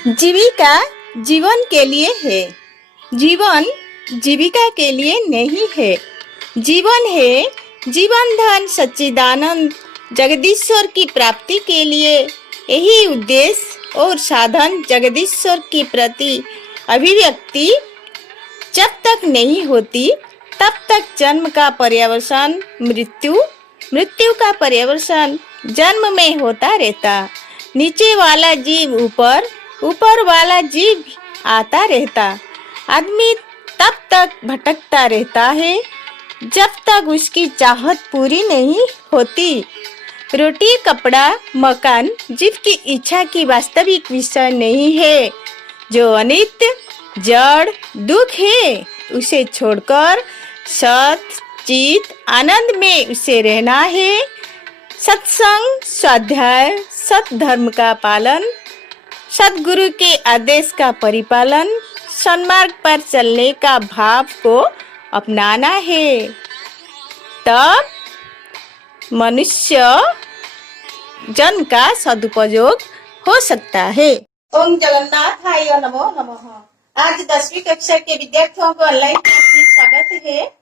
जीविका जीवन के लिए है, जीवन जीविका के लिए नहीं है। जीवन है जीवन धन सच्चिदानंद जगदीश्वर की प्राप्ति के लिए। यही उद्देश्य और साधन जगदीश्वर की प्रति अभिव्यक्ति जब तक नहीं होती तब तक जन्म का पर्यवसान मृत्यु, मृत्यु का पर्यवसान जन्म में होता रहता। नीचे वाला जीव ऊपर, ऊपर वाला जीव आता रहता। आदमी तब तक भटकता रहता है जब तक उसकी चाहत पूरी नहीं होती। रोटी, कपड़ा, मकान जीव की इच्छा की वास्तविक विषय नहीं है। जो अनित्य, जड़, दुख है उसे छोड़कर सत, चित, आनंद में उसे रहना है। सत्संग, स्वाध्याय, सत्धर्म का पालन, सद्गुरु के आदेश का परिपालन, सन्मार्ग पर चलने का भाव को अपनाना है। तब मनुष्य जन्म का सदुपयोग हो सकता है। ओम जगन्नाथाय नमो नमः। आज 10वीं कक्षा के विद्यार्थियों को ऑनलाइन क्लास में स्वागत है।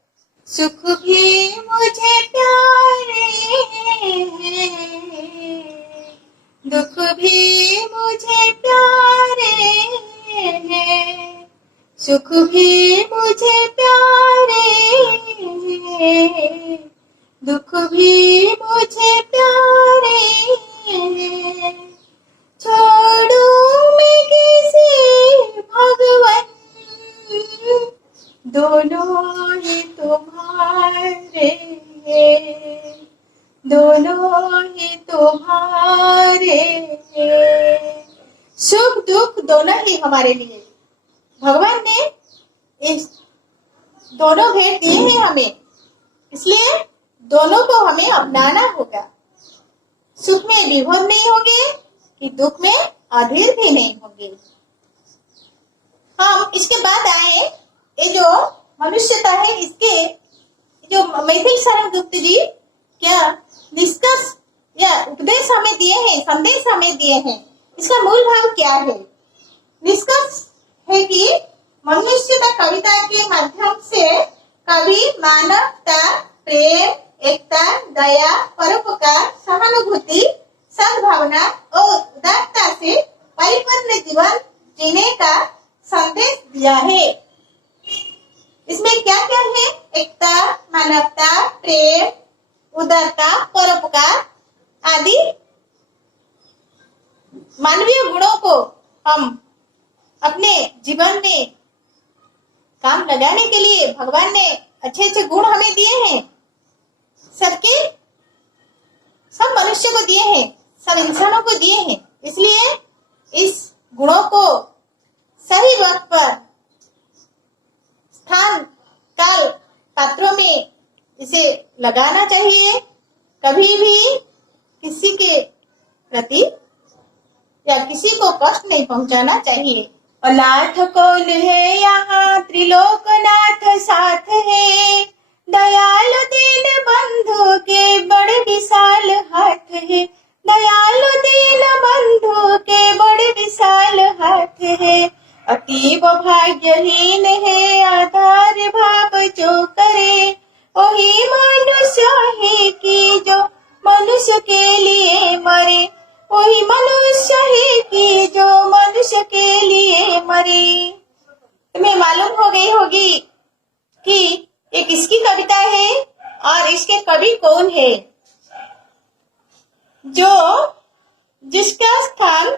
सुख भी मुझे प्यारे हैं, दुख भी मुझे प्यारे हैं। सुख भी मुझे प्यारे हैं, दुख भी मुझे प्यारे हैं। छोड़ूं मैं किसी भगवन, दोनों ही तुम्हारे हैं, दोनों ही तुम्हारे हैं। सुख दुख दोनों ही हमारे लिए भगवान ने इस दोनों भेंट दिए हैं हमें, इसलिए दोनों को हमें अपनाना होगा। सुख में विभोर नहीं होंगे कि दुख में अधीर भी नहीं होंगे। हम इसके बाद आए, ये जो मनुष्यता है इसके जो मैथिल शरण गुप्त जी क्या निष्कर्ष या उपदेश हमें दिए हैं, संदेश हमें दिए हैं, इसका मूल भाव क्या है? निष्कर्ष है कि मनुष्यता कविता के माध्यम से कभी मानवता, प्रेम, एकता, दया, परोपकार, सहानुभूति, सद्भावना और उदारता से परिपूर्ण जीवन जीने का संदेश दिया है। इसमें क्या क्या है? एकता, मानवता, प्रेम, उदारता, परोपकार आदि मानवीय गुणों को हम अपने जीवन में काम लगाने के लिए भगवान ने अच्छे अच्छे गुण हमें दिए हैं। सबके सब मनुष्य को दिए हैं, सब इंसानों को दिए हैं। इसलिए इस गुणों को सही वक्त पर स्थान, काल, पात्रों में इसे लगाना चाहिए। कभी भी किसी के प्रति या किसी को कष्ट नहीं पहुंचाना चाहिए। अनाथ कौन है यहाँ, त्रिलोकनाथ साथ है। दयालु दीन बंधु के बड़े विशाल हाथ है। दयालु दीन बंधु के बड़े विशाल हाथ है। अतीब भाग्यहीन है आधार भाव जो करे। वही मनुष्य है कि जो मनुष्य के लिए मरे। वही मनुष्य है कि जो मनुष्य के लिए मरे। तुम्हें मालूम हो गई होगी कि ये किसकी कविता है और इसके कवि कौन है। जो जिसका स्थान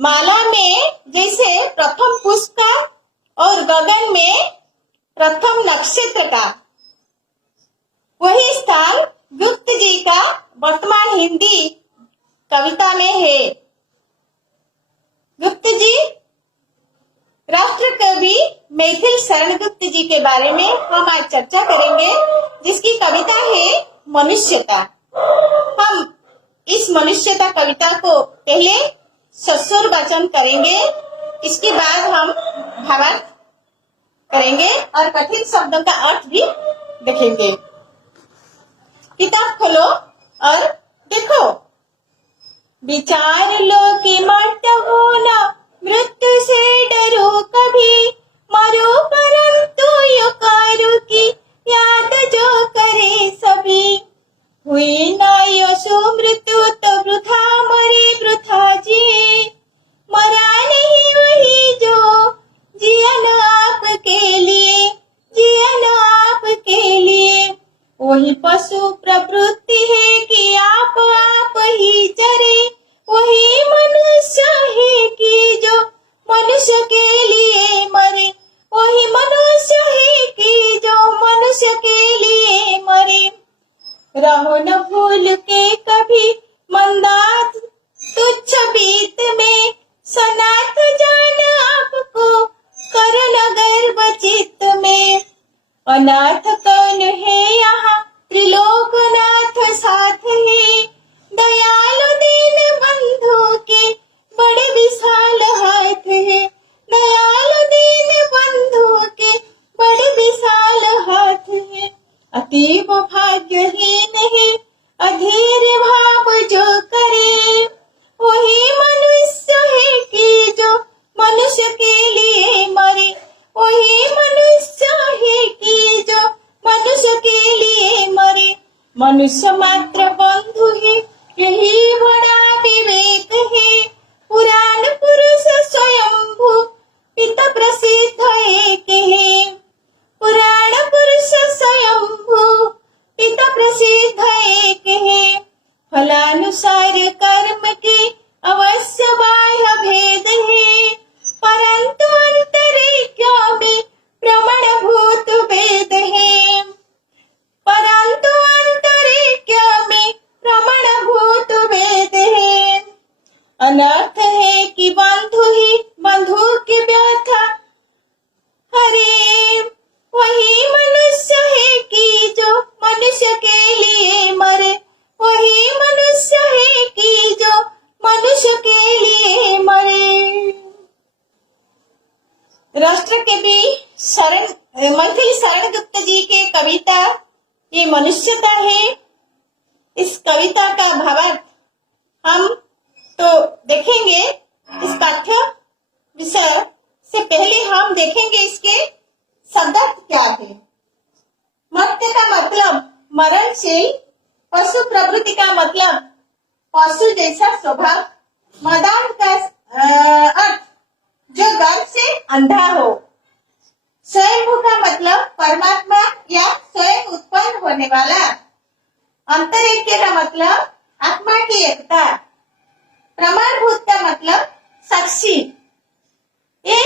माला में जैसे प्रथम पुष्प का और गगन में प्रथम नक्षत्र का, वही स्थान गुप्त जी का वर्तमान हिंदी कविता में है। गुप्त जी राष्ट्र कवि मैथिल शरण गुप्त जी के बारे में हम आज चर्चा करेंगे, जिसकी कविता है मनुष्यता। हम इस मनुष्यता कविता को पहले ससुर वाचन करेंगे, इसके बाद हम भावार्थ करेंगे और कठिन शब्दों का अर्थ भी देखेंगे। किताब खोलो और देखो। विचार लो कि मत अनाथ कौन है यहाँ, त्रिलोकनाथ साथ है। दयालु दीन बंधु के बड़े विशाल हाथ है। दयालु दीन बंधु के बड़े विशाल हाथ है। अतीब भाग्यहीन है अधीर भाव जो करे, वही मनुष्य है कि जो मनुष्य के लिए मरे। वही मनुष्य है कि जो मनुष्य के लिए मरे। मनुष्य मात्र बंधु है यही बड़ा विवेक है। पुराण पुरुष स्वयंभू पिता प्रसिद्ध एक है। पुराण पुरुष स्वयंभू पिता प्रसिद्ध एक है। फलानुसार कर्म के अवश्य बाह्य भेद है, परंतु अंतरिक्ष में प्रमाणभूत वेद है। परंतु अंतरिक्ष में प्रमाणभूत वेद है। अनर्थ है कि बंधु ही बंधु की व्यथा हरे। वही मनुष्य है कि जो मनुष्य के लिए मरे। वही मनुष्य है कि जो मनुष्य के लिए मरे। राष्ट्र कवि मैथिली शरण गुप्त जी के कविता ये मनुष्यता है। इस कविता का भावार्थ हम तो देखेंगे इस पाठ्य विषय से पहले हम देखेंगे इसके शब्दार्थ क्या है। मर्त्य का मतलब मरणशील, पशु प्रवृत्ति का मतलब पशु जैसा स्वभाव, मदान का अर्थ जो गर्भ से अंधा हो, स्वयंभू का मतलब परमात्मा या स्वयं उत्पन्न होने वाला, अंतरिक्ष का मतलब आत्मा की एकता, प्रमाणभूत का मतलब साक्षी। ये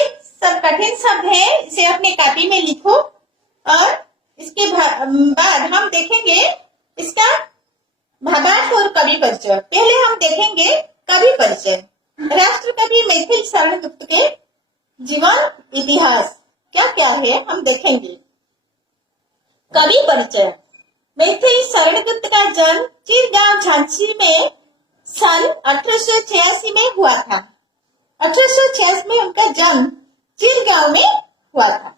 सब कठिन शब्द है, इसे अपनी कॉपी में लिखो और इसके बाद हम देखेंगे इसका भावार्थ और कवि परिचय। पहले हम देखेंगे कवि परिचय। राष्ट्र कवि मैथिली शरण गुप्त के जीवन इतिहास क्या क्या है हम देखेंगे। कवि परिचय। मैथिली शरण गुप्त का जन्म चिरगांव झांसी में सन 1886 में हुआ था। 1886 में उनका जन्म चिरगांव में हुआ था।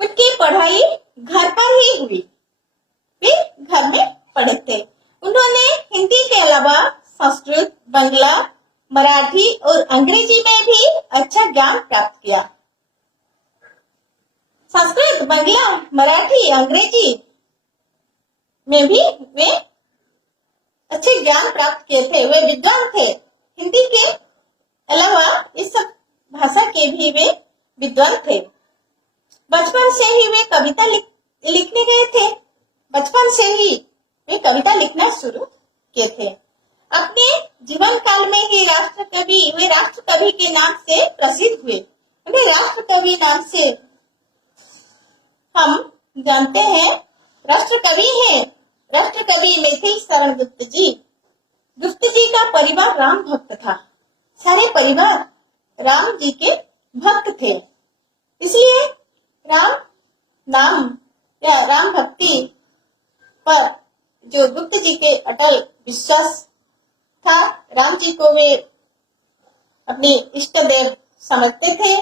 उनकी पढ़ाई घर पर ही हुई, वे घर में पढ़े थे। उन्होंने हिंदी के अलावा संस्कृत, बांग्ला, मराठी और अंग्रेजी में भी अच्छा ज्ञान प्राप्त किया। संस्कृत, बांग्ला, मराठी, अंग्रेजी में भी वे अच्छे ज्ञान प्राप्त किए थे। वे विद्वान थे। हिंदी के अलावा इस सब भाषा के भी वे विद्वान थे। बचपन से ही वे कविता लिखने गए थे। बचपन से ही वे कविता लिखना शुरू किए थे। अपने जीवन काल में ही वे राष्ट्र कवि के नाम से प्रसिद्ध हुए। उन्हें राष्ट्र कवि नाम से हम जानते हैं। राष्ट्र कवि है राष्ट्र कवि मैथिली शरण गुप्त जी। गुप्त जी का परिवार राम भक्त था। सारे परिवार राम जी के भक्त थे, इसलिए राम नाम या राम भक्ति पर जो गुप्त जी के अटल विश्वास था, राम जी को वे अपने इष्ट देव समझते थे।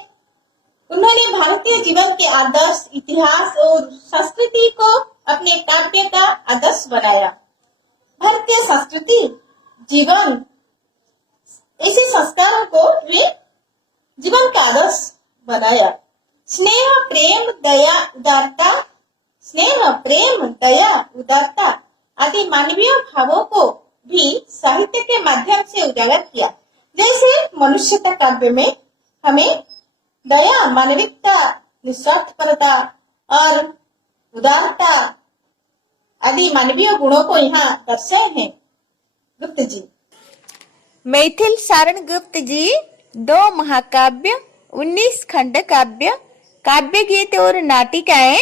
उन्होंने भारतीय जीवन के आदर्श, इतिहास और संस्कृति को अपने काव्य का आदर्श बनाया। भारतीय संस्कृति, जीवन, ऐसे संस्कारों को वे जीवन का आदर्श बनाया। स्नेह, प्रेम, दया, उदारता, स्नेह, प्रेम, दया, उदारता आदि मानवीय भावों को भी साहित्य के माध्यम से उजागर किया। जैसे मनुष्यता काव्य में हमें दया, मानविकता, निस्वार्थपरता और उदारता आदि मानवीय गुणों को यहाँ दर्शाए हैं गुप्त जी। मैथिली शरण गुप्त जी 2 महाकाव्य, 19 खंड काव्य, काव्य गीत और नाटिकाएं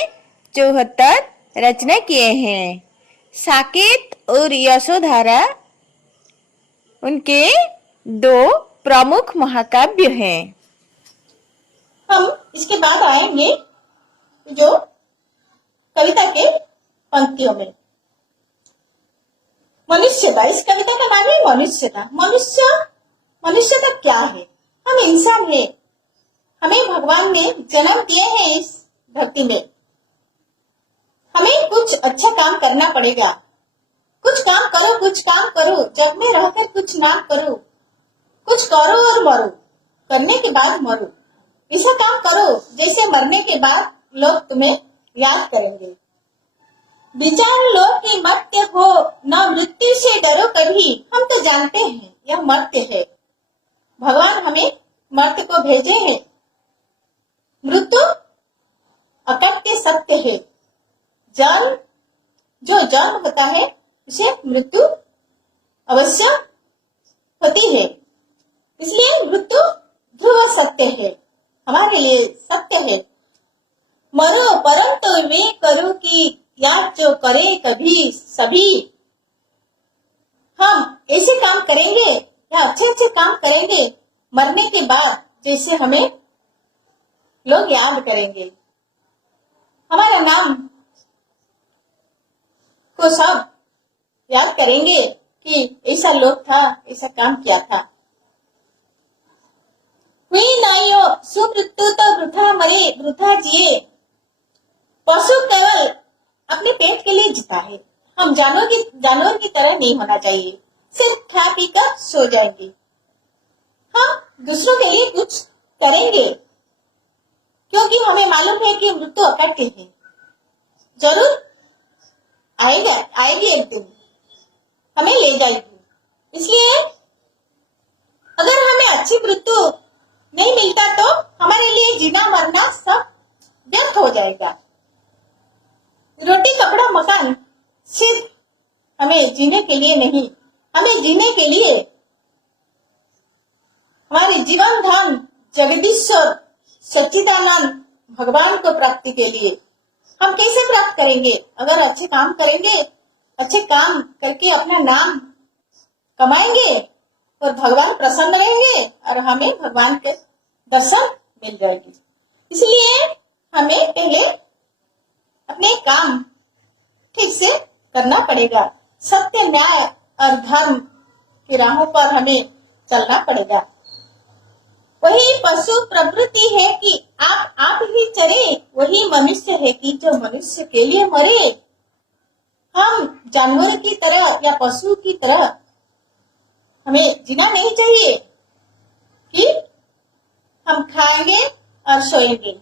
74 रचना किए हैं। साकेत और यशोधरा उनके 2 प्रमुख महाकाव्य हैं। हम इसके बाद आएंगे जो कविता के पंक्तियों में मनुष्यता, इस कविता का नाम है मनुष्यता। मनुष्यता क्या है? हम इंसान है, हमें भगवान ने जन्म दिए हैं इस धरती में। हमें कुछ अच्छा काम करना पड़ेगा। कुछ काम करो, कुछ काम करो, जग में रहकर कुछ ना करो, कुछ करो और मरो, करने के बाद मरो। ऐसा काम करो जैसे मरने के बाद लोग तुम्हें याद करेंगे। विचार लो कि मर्त्य हो, न मृत्यु से डरो कभी। हम तो जानते हैं यह मर्त्य है, भगवान हमें मर्त्य को भेजे हैं। मृत्यु अकट्य सत्य है। जो जन्म होता है उसे मृत्यु अवश्य होती है, इसलिए मृत्यु ध्रुव सत्य है, हमारे लिए सत्य है। मरो परंतु वे करो कि याद जो करे कभी सभी। हम ऐसे काम करेंगे या अच्छे काम करेंगे मरने के बाद, जैसे हमें लोग याद करेंगे, हमारा नाम को सब याद करेंगे कि ऐसा लोग था, ऐसा काम किया था। हुई नाइयो सुमृत्यु तो वृथा मरे वृथा जिए। पशु केवल अपने पेट के लिए जीता है। हम जानवर की तरह नहीं होना चाहिए, सिर्फ खा पी कर सो जाएंगे। हम दूसरों के लिए कुछ करेंगे, क्योंकि हमें मालूम है कि मृत्यु अकट्य है, जरूर आएगी एक दिन, हमें ले जाएगी। इसलिए अगर हमें अच्छी मृत्यु नहीं मिलता तो हमारे लिए जीना मरना सब व्यर्थ हो जाएगा। रोटी कपड़ा मकान सिर्फ हमें जीने के लिए नहीं, हमें जीने के लिए हमारे जीवन धाम जगदीश्वर सच्चिदानंद भगवान को प्राप्ति के लिए हम कैसे प्राप्त करेंगे? अगर अच्छे काम करेंगे, अच्छे काम करके अपना नाम कमाएंगे और भगवान प्रसन्न रहेंगे और हमें भगवान के दर्शन मिल जाएगी। इसलिए हमें पहले अपने काम ठीक से करना पड़ेगा। सत्य, न्याय और धर्म की राहों पर हमें चलना पड़ेगा। वही पशु प्रवृत्ति है कि आप ही चरे, वही मनुष्य है कि जो मनुष्य के लिए मरे। हम जानवर की तरह या पशु की तरह हमें जीना नहीं चाहिए कि हम खाएंगे और सोएंगे,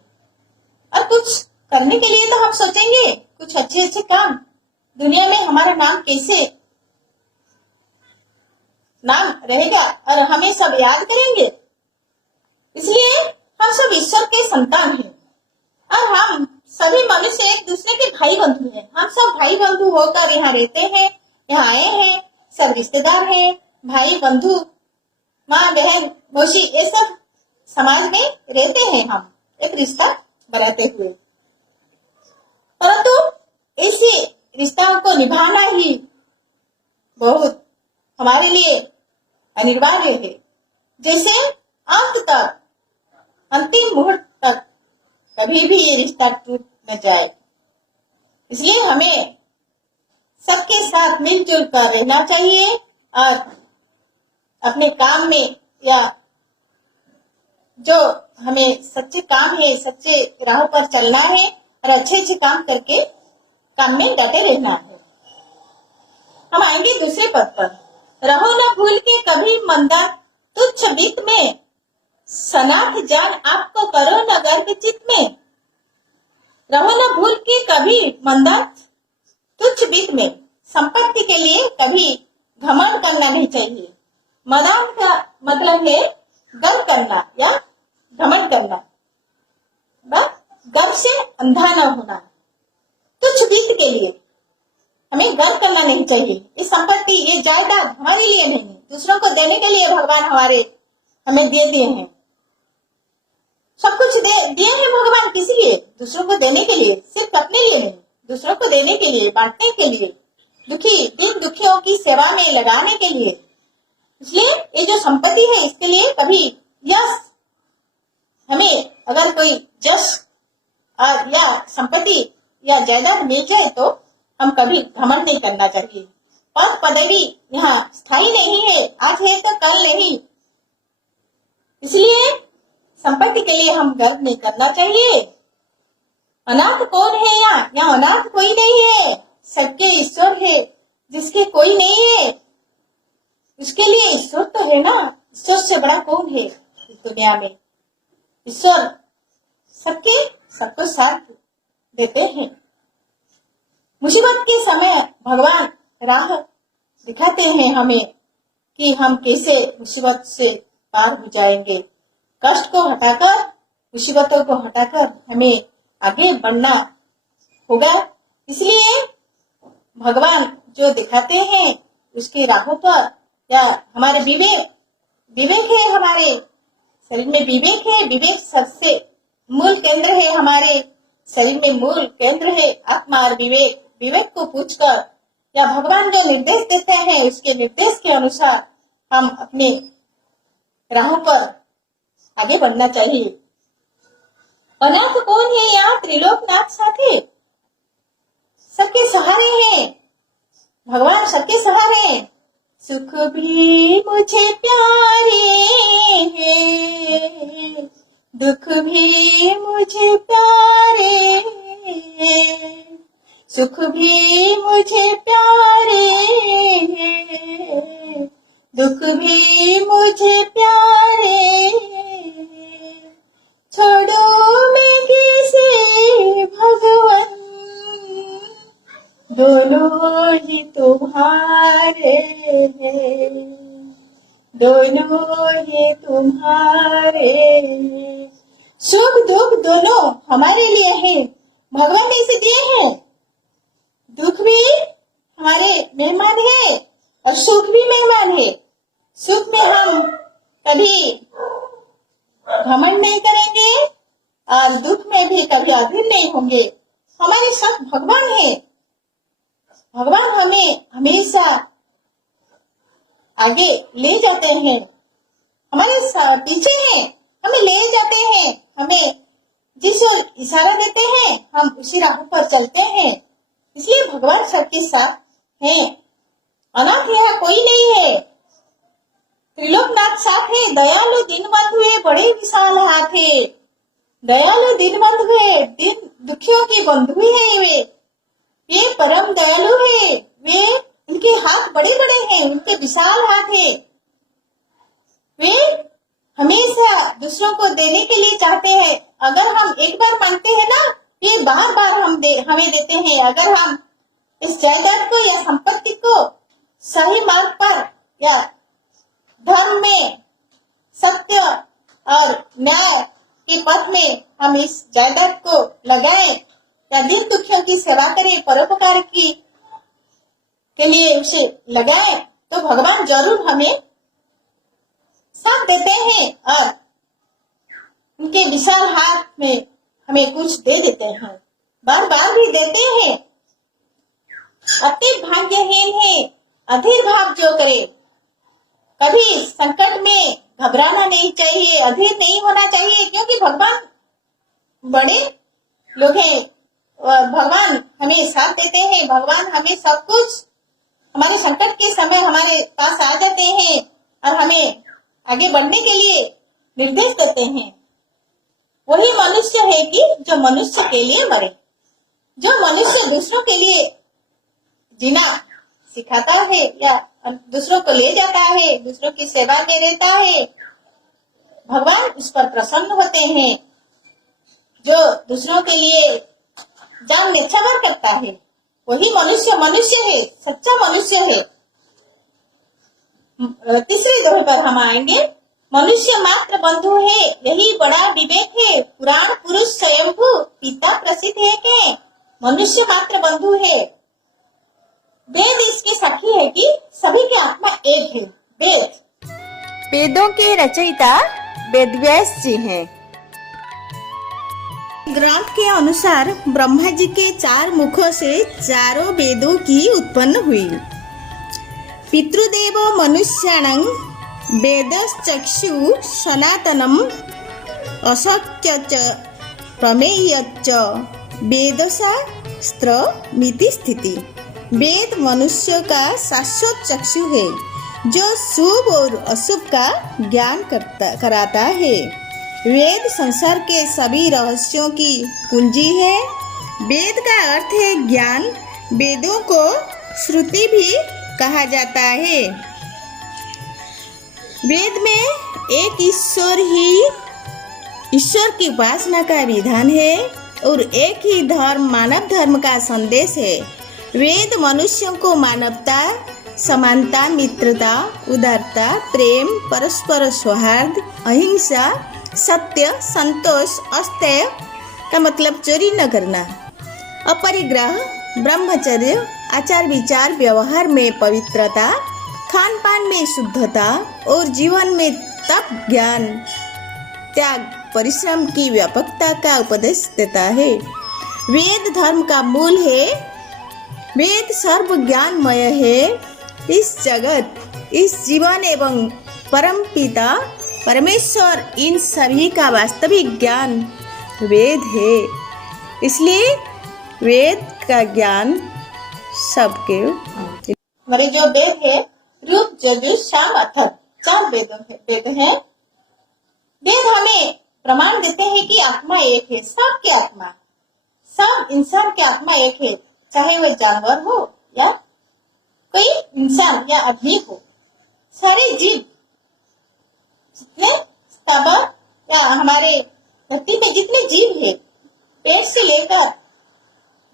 और कुछ करने के लिए तो हम सोचेंगे कुछ अच्छे काम। दुनिया में हमारा नाम कैसे नाम रहेगा और हमें सब याद करेंगे। इसलिए हम सब ईश्वर के संतान हैं और हम सभी मनुष्य एक दूसरे के भाई बंधु हैं। हम सब भाई बंधु होकर यहाँ रहते हैं, यहाँ आए हैं, सब रिश्तेदार हैं, भाई बंधु, माँ बहन मौसी, ये सब समाज में रहते हैं, हम एक रिश्ता बनाते हुए। परंतु ऐसे रिश्तों को निभाना ही बहुत हमारे लिए अनिवार्य है। जैसे अंत तक, अंतिम मुहूर्त तक कभी भी ये रिश्ता टूट न जाए। इसलिए हमें सबके साथ मिलजुल कर रहना चाहिए और अपने काम में या जो हमें सच्चे काम है, सच्चे राह पर चलना है और अच्छे काम करके काम में डटे रहना है। हम आएंगे दूसरे पद पर। रहो न भूल के कभी मंदा तुच्छ बीत में, सनाथ जान आपको करो न गर्व चित में। रहो न भूल के कभी मंदा तुच्छ बीत में, संपत्ति के लिए कभी घमंड करना नहीं चाहिए। मदान का मतलब है गर्व करना या घमंड करना, गर्व से अंधा न होना। तुच्छ बीत के लिए हमें गर्व करना नहीं चाहिए। ये संपत्ति, ये जायदाद हमारे लिए नहीं, दूसरों को देने के लिए भगवान हमें दे दिए हैं। सब कुछ दिए हैं भगवान किस लिए? दूसरों को देने के लिए, सिर्फ अपने लिए नहीं, दूसरों को देने के लिए, बांटने के लिए, दीन दुखियों की सेवा में लगाने के लिए। इसलिए ये जो संपत्ति है इसके लिए कभी यश, हमें अगर कोई जश और या संपत्ति या जायदाद मिल जाए तो हम कभी घमंड नहीं करना चाहिए। पद पदवी यहाँ स्थायी नहीं है, आज है तो कल नहीं, इसलिए संपत्ति के लिए हम गर्व नहीं करना चाहिए। अनाथ कौन है यहाँ अनाथ कोई नहीं है, सबके ईश्वर है, जिसके कोई नहीं है उसके लिए ईश्वर तो है ना। ईश्वर से बड़ा कौन है इस दुनिया में। ईश्वर सबको साथ देते हैं। मुसीबत के समय भगवान राह दिखाते हैं हमें कि हम कैसे मुसीबत से पार हो जाएंगे। कष्ट को हटाकर, मुसीबतों को हटाकर हमें आगे बढ़ना होगा। इसलिए भगवान जो दिखाते हैं उसकी राहों पर, या हमारे विवेक है, हमारे शरीर में विवेक है, विवेक सबसे मूल केंद्र है, हमारे शरीर में मूल केंद्र है आत्मा और विवेक को पूछकर या भगवान जो निर्देश देते हैं उसके निर्देश के अनुसार हम अपने राहों पर आगे बढ़ना चाहिए। अनाथ कौन है यहाँ त्रिलोकनाथ साथी, सबके सहारे हैं भगवान, सबके सहारे हैं। सुख भी मुझे प्यारे हैं, दुख भी मुझे प्यारे हैं, सुख भी मुझे प्यारे हैं, दुख भी मुझे प्यारे हैं। छोड़ो मैं कैसे भगवान, दोनों ही तुम्हारे हैं, दोनों ही तुम्हारे। सुख दुख दोनों हमारे लिए हैं, भगवान ने इसे दिए हैं। दुख भी हमारे मेहमान है और सुख भी मेहमान है। सुख में हम कभी घमंड नहीं करेंगे और दुख में भी कभी अधीर नहीं होंगे। हमारे साथ भगवान है, भगवान हमें हमेशा आगे ले जाते हैं, हमारे पीछे हैं, हमें ले जाते हैं, हमें जिस ओर इशारा देते हैं हम उसी राह पर चलते हैं। इसलिए भगवान सबके साथ हैं। अनाथ यहाँ कोई नहीं है, त्रिलोकनाथ साथ है। दयालु दीनबंधु है, बड़े विशाल हाथ है। दयालु दीनबंधु है, दीन दुखियों की बंधु है वे परम दयालु है। वे इनके हाथ बड़े बड़े हैं, इनके विशाल हाथ है। वे हमेशा दूसरों को देने के लिए चाहते हैं। अगर हम एक बार मांगते हैं ना, ये बार बार हमें देते हैं। अगर हम इस जायदाद को या संपत्ति को सही मार्ग पर या धर्म में, सत्य और न्याय के पथ में हम इस जायदाद को लगाएं या दीन दुखियों की सेवा करें, परोपकार के लिए उसे लगाएं, तो भगवान जरूर हमें साथ देते हैं और उनके विशाल हाथ में हमें कुछ दे देते हैं, बार बार भी देते हैं। अति भाग्यहीन है अधीर भाव जो करे। कभी संकट में घबराना नहीं चाहिए, अधीर नहीं होना चाहिए, क्योंकि भगवान बड़े लोग हैं। भगवान हमें साथ देते हैं, भगवान हमें सब कुछ हमारे संकट के समय हमारे पास आ जाते हैं और हमें आगे बढ़ने के लिए निर्देश देते हैं। वही मनुष्य है कि जो मनुष्य के लिए मरे, जो मनुष्य दूसरों के लिए जीना सिखाता है या दूसरों को ले जाता है, दूसरों की सेवा में रहता है, भगवान उस पर प्रसन्न होते हैं। जो दूसरों के लिए जान न्यौछावर करता है वही मनुष्य है, सच्चा मनुष्य है। तीसरे दोहे पर हम आएंगे। मनुष्य मात्र बंधु है, यही बड़ा विवेक है। पुराण पुरुष स्वयंभू पिता प्रसिद्ध है के मनुष्य मात्र बंधु है। वेद इसकी साक्षी है कि सभी की आत्मा एक है। वेदों के रचयिता वेदव्यास जी हैं। ग्रंथ के अनुसार ब्रह्मा जी के 4 मुखों से चारों वेदों की उत्पन्न हुई। पितृदेवो मनुष्याणं वेदश्चक्षु सनातनम अशक्य च प्रमेयच्च वेदशास्त्रमिति स्थिति। वेद मनुष्य का शाश्वत चक्षु है जो शुभ और अशुभ का ज्ञान कराता है। वेद संसार के सभी रहस्यों की कुंजी है। वेद का अर्थ है ज्ञान। वेदों को श्रुति भी कहा जाता है। वेद में एक ईश्वर की उपासना का विधान है और एक ही धर्म मानव धर्म का संदेश है। वेद मनुष्यों को मानवता, समानता, मित्रता, उदारता, प्रेम, परस्पर सौहार्द, अहिंसा, सत्य, संतोष, अस्तेय का मतलब चोरी न करना, अपरिग्रह, ब्रह्मचर्य, आचार विचार व्यवहार में पवित्रता, खान पान में शुद्धता और जीवन में तप, ज्ञान, त्याग, परिश्रम की व्यापकता का उपदेश देता है। वेद धर्म का मूल है। वेद सर्व ज्ञानमय है। इस जगत, इस जीवन एवं परम पिता परमेश्वर, इन सभी का वास्तविक ज्ञान वेद है। इसलिए वेद का ज्ञान सबके। हमारे जो वेद है रूप, यजुर, साम, अथर्व, 4 वेद हैं। वेद हमें प्रमाण देते हैं कि आत्मा एक है। सबकी आत्मा, सब इंसान की आत्मा एक है, चाहे वह जानवर हो या कोई इंसान या आदमी हो। सारे जीव जितने स्थावर या हमारे धरती में जितने जीव है, पेड़ से लेकर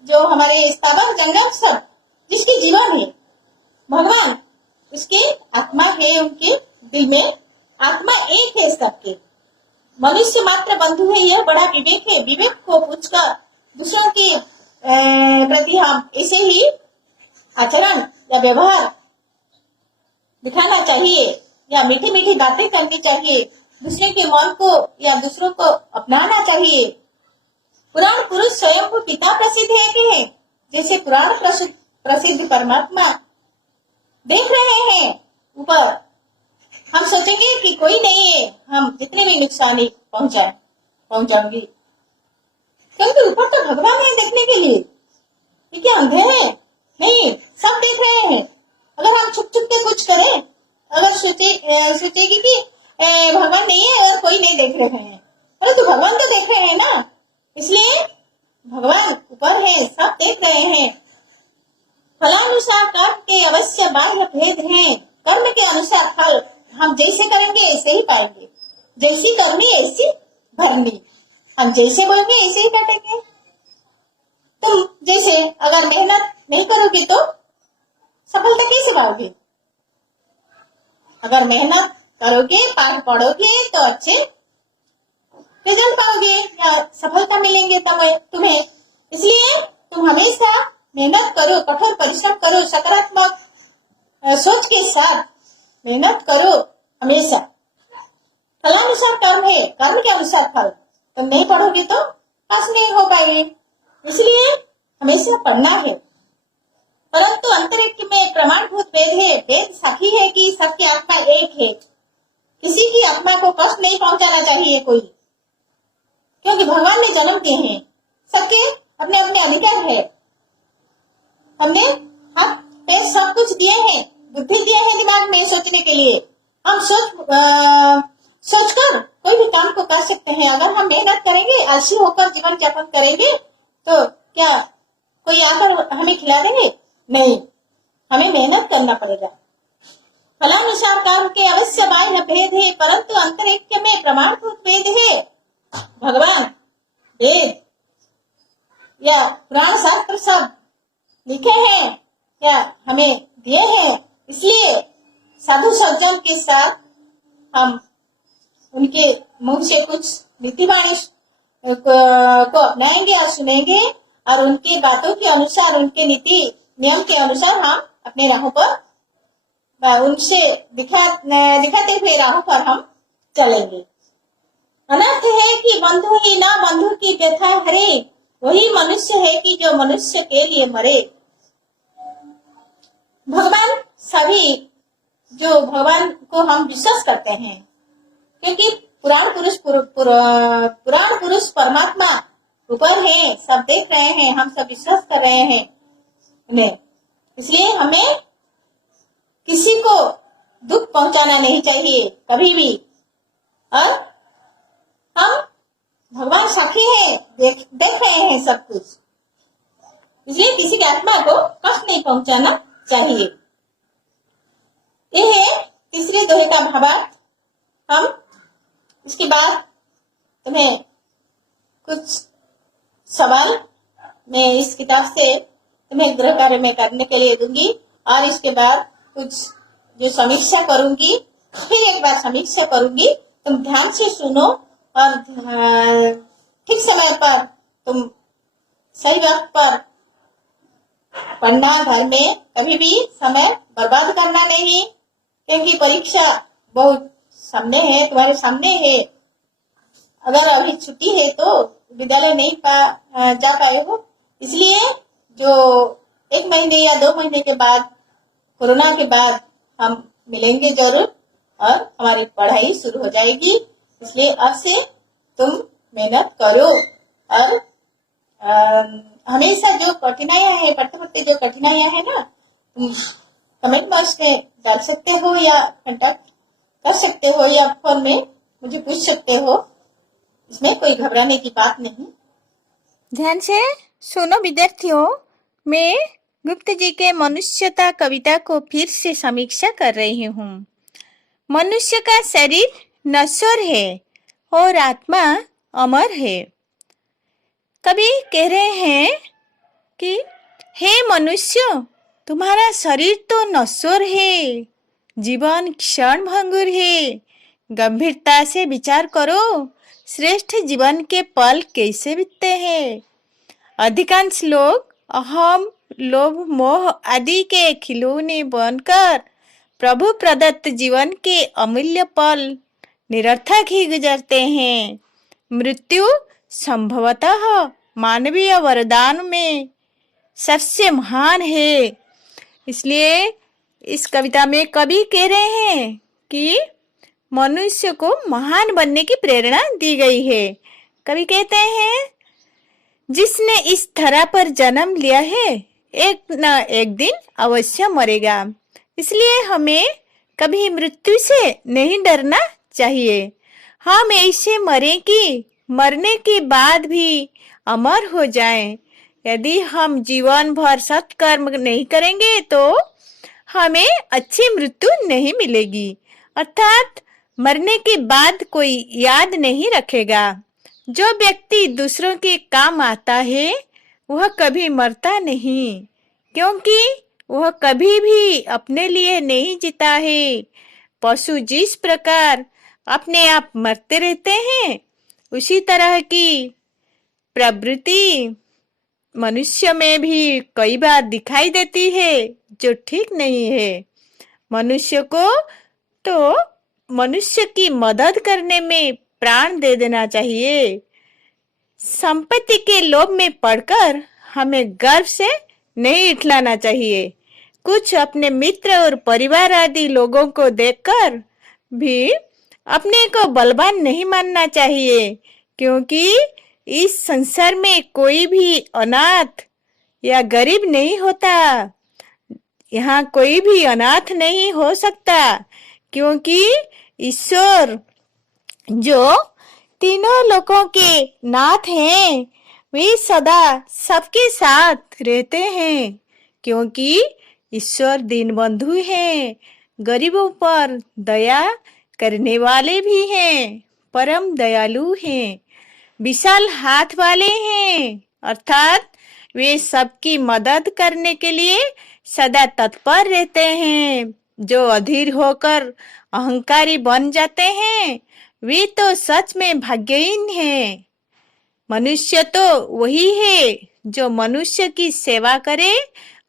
जो हमारे स्थावर जंगम, सब जिसकी जीवन है, भगवान उसकी आत्मा है। उनके दिल में आत्मा एक है सबके। मनुष्य मात्र बंधु है, यह बड़ा विवेक है। विवेक को पूछकर दूसरों के प्रति हम ऐसे ही आचरण या व्यवहार दिखाना चाहिए या मीठी मीठी बातें करनी चाहिए। दूसरे के मन को या दूसरों को अपनाना चाहिए। पुराण पुरुष स्वयं को पिता प्रसिद्ध है कि है। जैसे पुराण प्रसिद्ध परमात्मा देख रहे हैं ऊपर, हम सोचेंगे कि कोई नहीं है, हम इतनी भी नुकसानी पहुंचाऊंगी, क्योंकि ऊपर तो भगवान है देखने के लिए। ये क्या अंधे हैं? नहीं, सब देख रहे हैं। अगर हम छुप छुप के कुछ करें, अगर सोचेगी कि भगवान नहीं है और कोई नहीं देख रहे हैं, अरे तो भगवान तो देख रहे हैं ना। इसलिए भगवान ऊपर है, सब देख रहे हैं। फलानुसार कर्म के अवश्य बाह्य भेद हैं। कर्म के अनुसार फल हम जैसे करेंगे ऐसे ही पाएंगे। जैसी करनी ऐसी भरनी, हम जैसे बोलेंगे ऐसे ही बैठेंगे। तुम जैसे अगर मेहनत नहीं करोगे तो सफलता कैसे पाओगे? अगर मेहनत करोगे, पाठ पढ़ोगे तो अच्छे रिजल्ट पाओगे या सफलता मिलेंगे तुम्हें। इसलिए तुम हमेशा मेहनत करो, कठोर परिश्रम करो, सकारात्मक सोच के साथ मेहनत करो हमेशा। फलानुसार कर्म है, कर्म के अनुसार फल। तुम नहीं पढ़ोगे तो पास नहीं हो पाएंगे। इसलिए हमेशा पढ़ना है। परंतु अंतरिक्ष में प्रमाणभूत वेद है। वेद साक्षी है कि सबकी आत्मा एक है। किसी की आत्मा को कष्ट नहीं पहुंचाना चाहिए कोई, क्योंकि भगवान ने जन्म दिए हैं। सबके अपने अपने अधिकार है। हमने हाथ पैर सब कुछ दिए हैं, बुद्धि दिए हैं दिमाग में सोचने के लिए। हम सोचकर कोई भी काम को कर सकते हैं। अगर हम मेहनत करेंगे, आलसी होकर जीवन यापन करेंगे तो क्या कोई आकर हमें खिला देंगे? नहीं, हमें मेहनत करना पड़ेगा। फलानुसार कर्म के अवश्य बाह्य भेद है, परंतु अंतरिक्ष में प्रमाणभूत वेद है। भगवान वेद या पुराण शास्त्र सब लिखे हैं या हमें दिए हैं। इसलिए साधु सज्जन के साथ हम उनके मुंह से कुछ नीति वाणी को अपनाएंगे और सुनेंगे और उनके बातों के अनुसार, उनके नीति नियम के अनुसार हम अपने राहों पर, उनसे दिखाते हुए राहों पर हम चलेंगे। अनर्थ है कि बंधु ही ना बंधु की व्यथा हरे, वही मनुष्य है कि जो मनुष्य के लिए मरे। भगवान सभी, जो भगवान को हम विश्वास करते हैं, क्योंकि पुराण पुरुष परमात्मा ऊपर है, सब देख रहे हैं, हम सब विश्वास कर रहे हैं उन्हें। इसलिए हमें किसी को दुख पहुंचाना नहीं चाहिए कभी भी। और हम भगवान साक्षी हैं, देख रहे हैं सब कुछ, इसलिए किसी की आत्मा को कष्ट नहीं पहुंचाना चाहिए। यह है तीसरे दोहे का भावार्थ। हम उसके बाद तुम्हें कुछ सवाल मैं इस किताब से तुम्हें गृह कार्य में करने के लिए दूंगी, और इसके बाद कुछ जो समीक्षा करूंगी, फिर एक बार समीक्षा करूंगी। तुम ध्यान से सुनो और ठीक समय पर तुम सही वक्त पर पढ़ना। घर में कभी भी समय बर्बाद करना नहीं, क्योंकि परीक्षा बहुत सामने है, तुम्हारे सामने है। अगर अभी छुट्टी है तो विद्यालय नहीं जा पाए हो, इसलिए जो 1 महीने या 2 महीने के बाद, कोरोना के बाद हम मिलेंगे जरूर, और हमारी पढ़ाई शुरू हो जाएगी। इसलिए अब से तुम मेहनत करो, और हमेशा जो कठिनाइयां है, पढ़ते पढ़ते जो कठिनाइयां है ना, तुम कमेंट बॉक्स में डाल सकते हो, या कांटेक्ट कर सकते हो, या फोन में मुझे पूछ सकते हो। इसमें कोई घबराने की बात नहीं। ध्यान से सुनो विद्यार्थियों, मैं गुप्त जी के मनुष्यता कविता को फिर से समीक्षा कर रही हूँ। मनुष्य का शरीर नश्वर है और आत्मा अमर है। कवि कह रहे हैं कि हे मनुष्य, तुम्हारा शरीर तो नश्वर है, जीवन क्षण भंगुर है। गंभीरता से विचार करो, श्रेष्ठ जीवन के पल कैसे बीतते हैं। अधिकांश लोग अहम, लोभ, मोह आदि के खिलौने बनकर प्रभु प्रदत्त जीवन के अमूल्य पल निरर्थक ही गुजरते हैं। मृत्यु संभवतः मानवीय वरदान में सबसे महान है। इसलिए इस कविता में कवि कह रहे हैं कि मनुष्य को महान बनने की प्रेरणा दी गई है। कवि कहते हैं, जिसने इस धरा पर जन्म लिया है, एक न एक दिन अवश्य मरेगा। इसलिए हमें कभी मृत्यु से नहीं डरना चाहिए। हम ऐसे मरें कि मरने के बाद भी अमर हो जाएं। यदि हम जीवन भर सत्कर्म नहीं करेंगे तो हमें अच्छी मृत्यु नहीं मिलेगी, अर्थात मरने के बाद कोई याद नहीं रखेगा। जो व्यक्ति दूसरों के काम आता है वह कभी मरता नहीं, क्योंकि वह कभी भी अपने लिए नहीं जीता है। पशु जिस प्रकार अपने आप मरते रहते हैं, उसी तरह की प्रवृत्ति मनुष्य में भी कई बार दिखाई देती है, जो ठीक नहीं है। मनुष्य को तो मनुष्य की मदद करने में प्राण दे देना चाहिए। संपत्ति के लोभ में पड़कर हमें गर्व से नहीं इठलाना चाहिए। कुछ अपने मित्र और परिवार आदि लोगों को देखकर भी अपने को बलवान नहीं मानना चाहिए, क्योंकि इस संसार में कोई भी अनाथ या गरीब नहीं होता। यहाँ कोई भी अनाथ नहीं हो सकता, क्योंकि ईश्वर जो तीनों लोगों के नाथ हैं, वे सदा सबके साथ रहते हैं, क्योंकि ईश्वर दीनबंधु हैं, गरीबों पर दया करने वाले भी हैं, परम दयालु हैं, विशाल हाथ वाले हैं, अर्थात वे सबकी मदद करने के लिए सदा तत्पर रहते हैं। जो अधीर होकर अहंकारी बन जाते हैं, वे तो सच में भाग्यहीन हैं। मनुष्य तो वही है जो मनुष्य की सेवा करे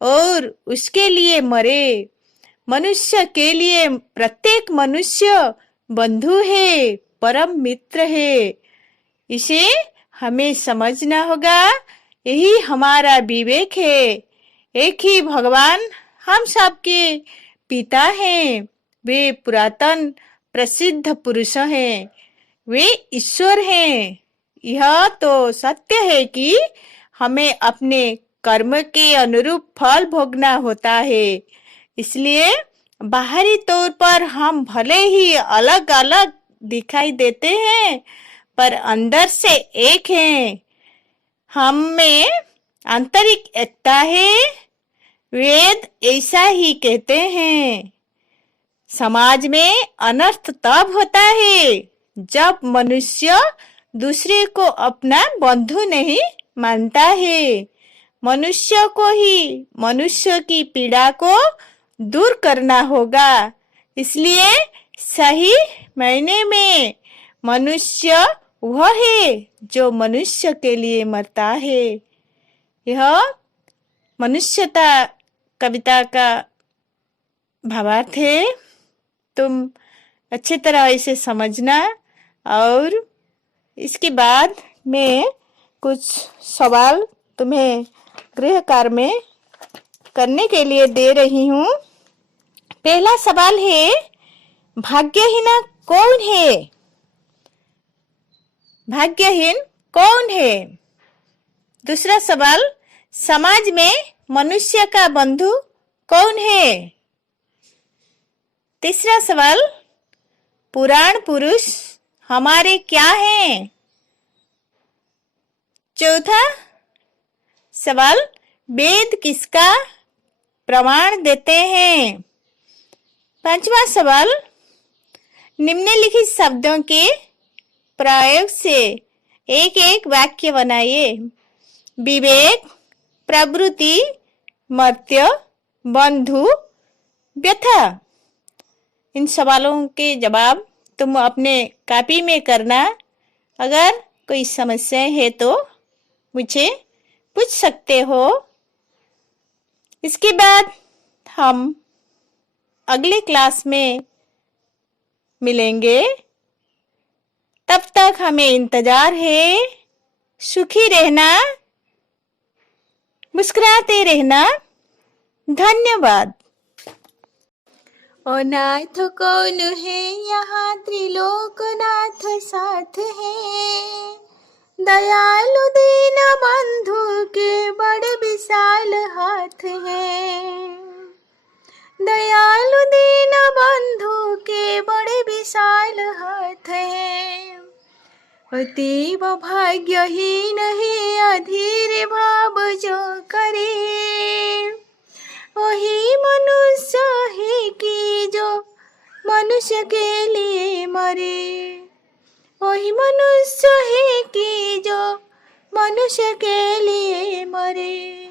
और उसके लिए मरे। मनुष्य के लिए प्रत्येक मनुष्य बंधु है, परम मित्र है। इसे हमें समझना होगा, यही हमारा विवेक है। एक ही भगवान हम सबके पिता हैं, वे पुरातन प्रसिद्ध पुरुष हैं, वे ईश्वर हैं। यह तो सत्य है कि हमें अपने कर्म के अनुरूप फल भोगना होता है। इसलिए बाहरी तौर पर हम भले ही अलग अलग दिखाई देते हैं, पर अंदर से एक हैं। हम में आंतरिक एकता है। वेद ऐसा ही कहते हैं। समाज में अनर्थ तब होता है जब मनुष्य दूसरे को अपना बंधु नहीं मानता है। मनुष्य को ही मनुष्य की पीड़ा को दूर करना होगा। इसलिए सही मायने में मनुष्य वह है जो मनुष्य के लिए मरता है। यह मनुष्यता कविता का भावार्थ है। तुम अच्छी तरह इसे समझना, और इसके बाद मैं कुछ सवाल तुम्हें गृह कार्य में करने के लिए दे रही हूँ। पहला सवाल है, भाग्यहीन कौन है? भाग्यहीन कौन है? दूसरा सवाल, समाज में मनुष्य का बंधु कौन है? तीसरा सवाल, पुराण पुरुष हमारे क्या हैं? चौथा सवाल, वेद किसका प्रमाण देते हैं? पांचवा सवाल, निम्नलिखित शब्दों के प्रयोग से एक एक वाक्य बनाइए। विवेक, प्रवृत्ति, मर्त्य, बंधु, व्यथा। इन सवालों के जवाब तुम अपने कॉपी में करना। अगर कोई समस्या है तो मुझे पूछ सकते हो। इसके बाद हम अगले क्लास में मिलेंगे। तब तक हमें इंतजार है। सुखी रहना, मुस्कुराते रहना। धन्यवाद। अनाथ कौन है यहाँ त्रिलोकनाथ साथ है। दयालु दीन बंधु के बड़े विशाल हाथ है। दयालु दीन बंधु के बड़े विशाल हाथ है। अतीव भाग्यहीन है अधीर भाव जो करे। वही मनुष्य है कि जो मनुष्य के लिए मरे। वही मनुष्य है कि जो मनुष्य के लिए मरे।